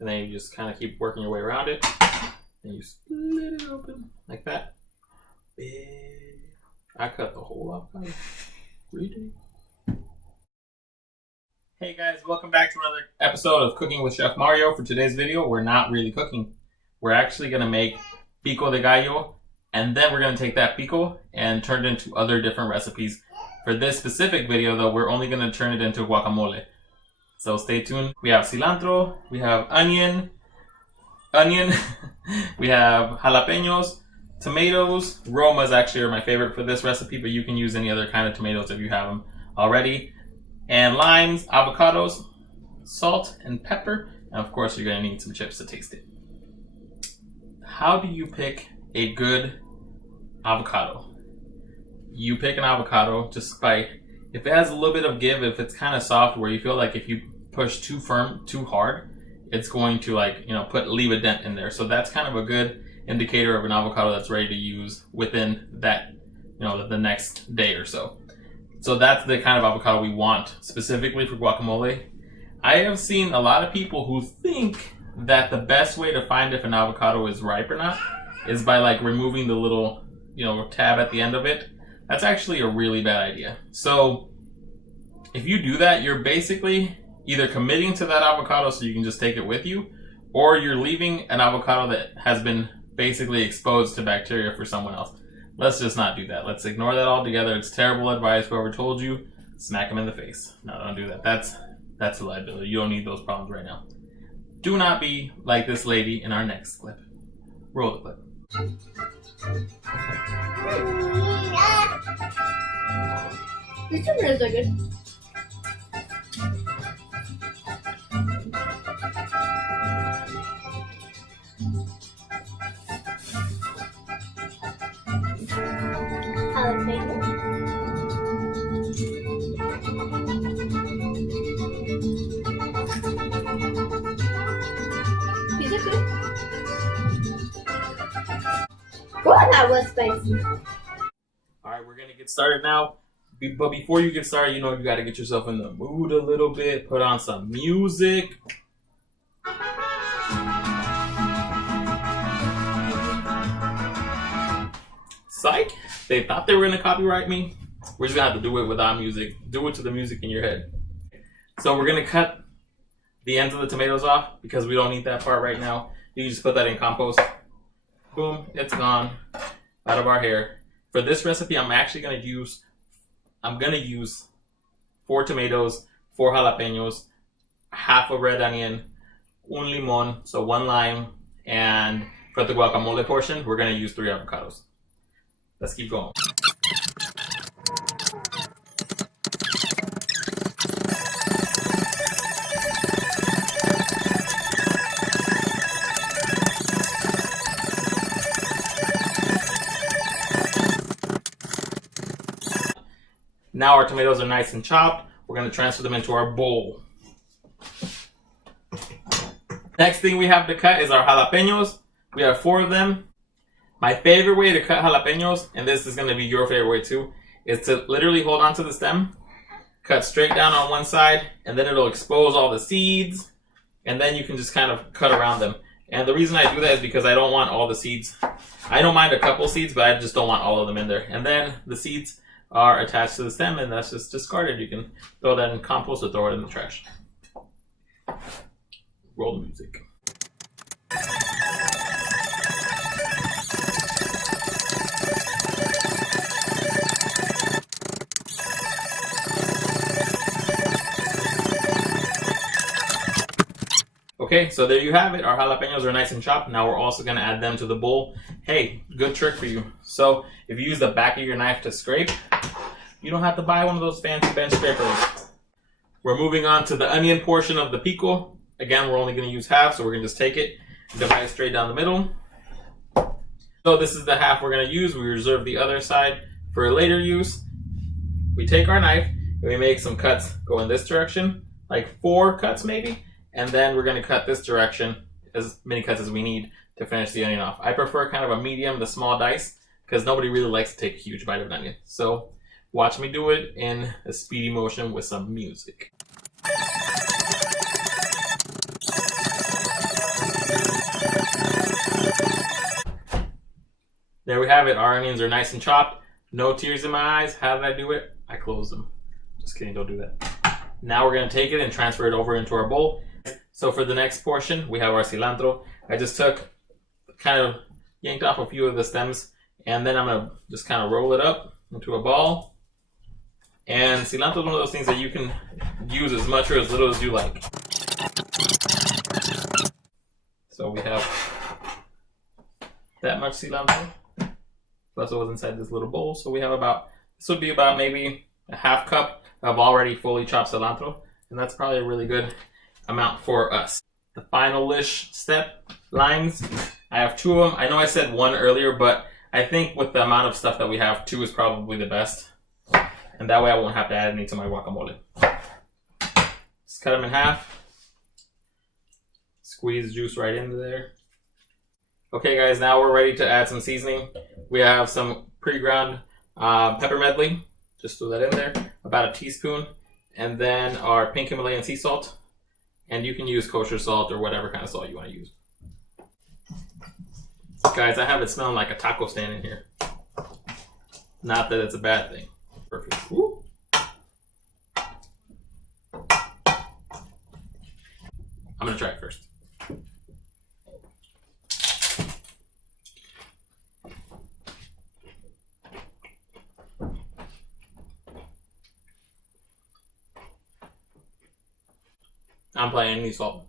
and then you just kind of keep working your way around it, and you split it open like that. I cut the whole avocado. Hey guys, welcome back to another episode of Cooking with Chef Mario. For today's video, we're not really cooking. We're actually going to make pico de gallo, and then we're going to take that pico and turn it into other different recipes. For this specific video though, we're only going to turn it into guacamole. So stay tuned. We have cilantro, we have onion, we have jalapenos, tomatoes. Romas actually are my favorite for this recipe, but you can use any other kind of tomatoes if you have them already. And limes, avocados, salt, and pepper. And of course, you're going to need some chips to taste it. How do you pick a good avocado? You pick an avocado just by, if it has a little bit of give, if it's kind of soft where you feel like if you push too firm, too hard, it's going to leave a dent in there. So that's kind of a good indicator of an avocado that's ready to use within that, the next day or so. So that's the kind of avocado we want specifically for guacamole. I have seen a lot of people who think that the best way to find if an avocado is ripe or not is by removing the little, tab at the end of it. That's actually a really bad idea. So if you do that, you're basically either committing to that avocado so you can just take it with you, or you're leaving an avocado that has been basically exposed to bacteria for someone else. Let's just not do that. Let's ignore that altogether. It's terrible advice. Whoever told you, smack them in the face. No, don't do that. That's a liability. You don't need those problems right now. Do not be like this lady in our next clip. Roll the clip. These tomatoes are good. Jalapeno. These are good. Oh, that was spicy. Alright, we're going to get started now. But before you get started, you got to get yourself in the mood a little bit. Put on some music. Psych! They thought they were going to copyright me. We're just going to have to do it without music. Do it to the music in your head. So we're going to cut the ends of the tomatoes off because we don't need that part right now. You can just put that in compost. Boom, it's gone out of our hair. For this recipe, I'm going to use 4 tomatoes, 4 jalapenos, half a red onion, un limon, so 1 lime, and for the guacamole portion, we're going to use 3 avocados. Let's keep going. Now our tomatoes are nice and chopped. We're going to transfer them into our bowl. Next thing we have to cut is our jalapenos. We have 4 of them. My favorite way to cut jalapenos, and this is going to be your favorite way too, is to literally hold onto the stem, cut straight down on one side, and then it'll expose all the seeds, and then you can just kind of cut around them. And the reason I do that is because I don't want all the seeds. I don't mind a couple seeds, but I just don't want all of them in there. And then the seeds are attached to the stem, and that's just discarded. You can throw that in compost or throw it in the trash. Roll the music. Okay, so there you have it. Our jalapenos are nice and chopped. Now we're also going to add them to the bowl. Hey, good trick for you. So if you use the back of your knife to scrape, you don't have to buy one of those fancy bench scrapers. We're moving on to the onion portion of the pico. Again, we're only going to use half, so we're going to just take it and divide it straight down the middle. So this is the half we're going to use. We reserve the other side for later use. We take our knife and we make some cuts go in this direction, like 4 cuts maybe. And then we're going to cut this direction, as many cuts as we need to finish the onion off. I prefer kind of a medium to small dice because nobody really likes to take a huge bite of an onion. So watch me do it in a speedy motion with some music. There we have it. Our onions are nice and chopped. No tears in my eyes. How did I do it? I closed them. Just kidding, don't do that. Now we're gonna take it and transfer it over into our bowl. So for the next portion, we have our cilantro. I just kind of yanked off a few of the stems, and then I'm gonna just kind of roll it up into a ball. And cilantro is one of those things that you can use as much or as little as you like. So we have that much cilantro. Plus it was inside this little bowl. So we have this would be about maybe a half cup of already fully chopped cilantro. And that's probably a really good amount for us. The final-ish step, limes. I have 2 of them. I know I said 1 earlier, but I think with the amount of stuff that we have, 2 is probably the best. And that way I won't have to add any to my guacamole. Just cut them in half. Squeeze juice right into there. Okay guys, now we're ready to add some seasoning. We have some pre-ground pepper medley. Just throw that in there. About a teaspoon. And then our pink Himalayan sea salt. And you can use kosher salt or whatever kind of salt you want to use. Guys, I have it smelling like a taco stand in here. Not that it's a bad thing. Perfect. Woo. I'm gonna try it first. I'm playing any salt.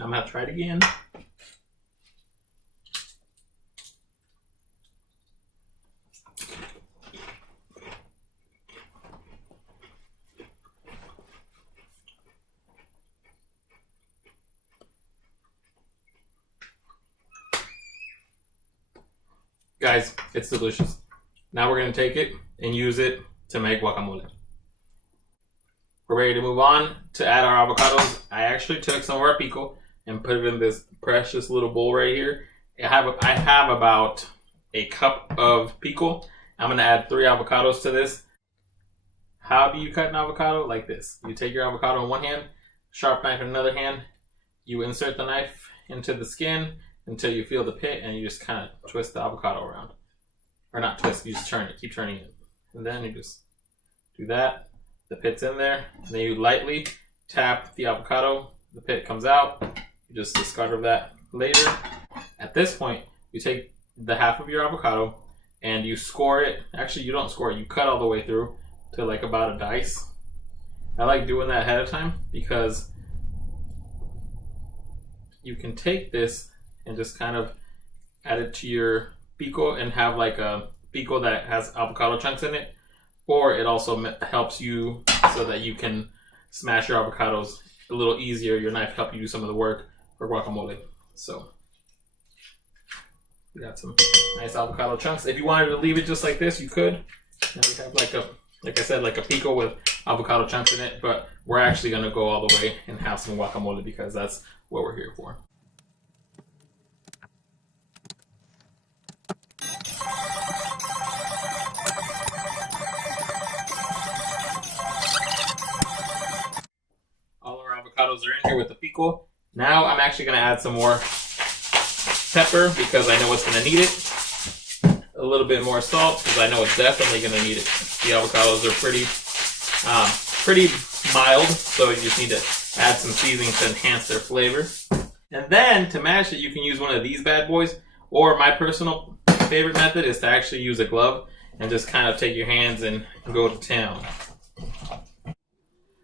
I'm gonna try it again. Guys, it's delicious. Now we're gonna take it and use it to make guacamole. We're ready to move on to add our avocados. I actually took some of our pico and put it in this precious little bowl right here. I have about a cup of pico. I'm gonna add 3 avocados to this. How do you cut an avocado? Like this. You take your avocado in one hand, sharp knife in another hand. You insert the knife into the skin until you feel the pit, and you just kind of twist the avocado around. Or not twist, you just turn it, keep turning it. And then you just do that. The pit's in there. And then you lightly tap the avocado. The pit comes out. You just discard of that later. At this point, you take the half of your avocado and you score it. Actually, you don't score it. You cut all the way through to like about a dice. I like doing that ahead of time because you can take this and just kind of add it to your pico and have like a pico that has avocado chunks in it. Or it also helps you so that you can smash your avocados a little easier. Your knife helps you do some of the work for guacamole. So we got some nice avocado chunks. If you wanted to leave it just like this, you could. And we have like I said, like a pico with avocado chunks in it. But we're actually gonna go all the way and have some guacamole because that's what we're here for. Avocados are in here with the pico. Now I'm actually going to add some more pepper because I know it's going to need it. A little bit more salt because I know it's definitely going to need it. The avocados are pretty mild, so you just need to add some seasoning to enhance their flavor. And then to mash it, you can use one of these bad boys, or my personal favorite method is to actually use a glove and just kind of take your hands and go to town.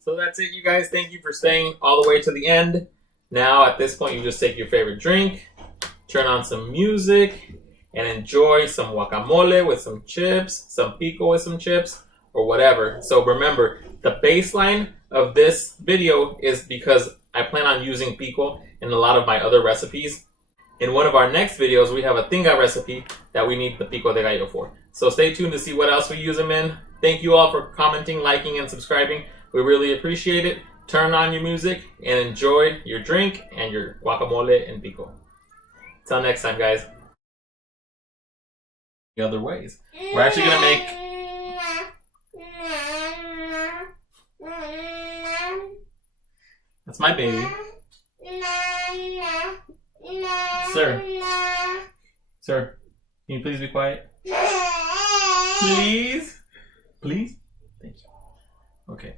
So that's it, you guys. Thank you for staying all the way to the end. Now, at this point, you just take your favorite drink, turn on some music, and enjoy some guacamole with some chips, some pico with some chips, or whatever. So remember, the baseline of this video is because I plan on using pico in a lot of my other recipes. In one of our next videos, we have a tinga recipe that we need the pico de gallo for. So stay tuned to see what else we use them in. Thank you all for commenting, liking, and subscribing. We really appreciate it. Turn on your music and enjoy your drink and your guacamole and pico. Till next time, guys. The other ways. We're actually gonna make. That's my baby. Sir. Sir, can you please be quiet? Please? Please? Thank you. Okay.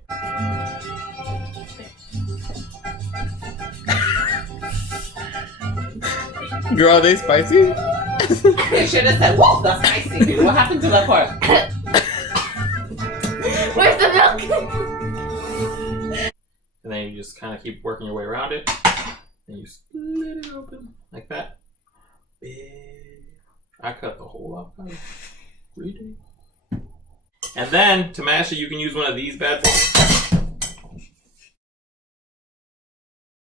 Girl, are they spicy? They should have said, whoa, that's spicy. What happened to that part? Where's the milk? And then you just kind of keep working your way around it. And you split it open like that. I cut the whole avocado. 3 days. And then to mash it, you can use one of these bad boys.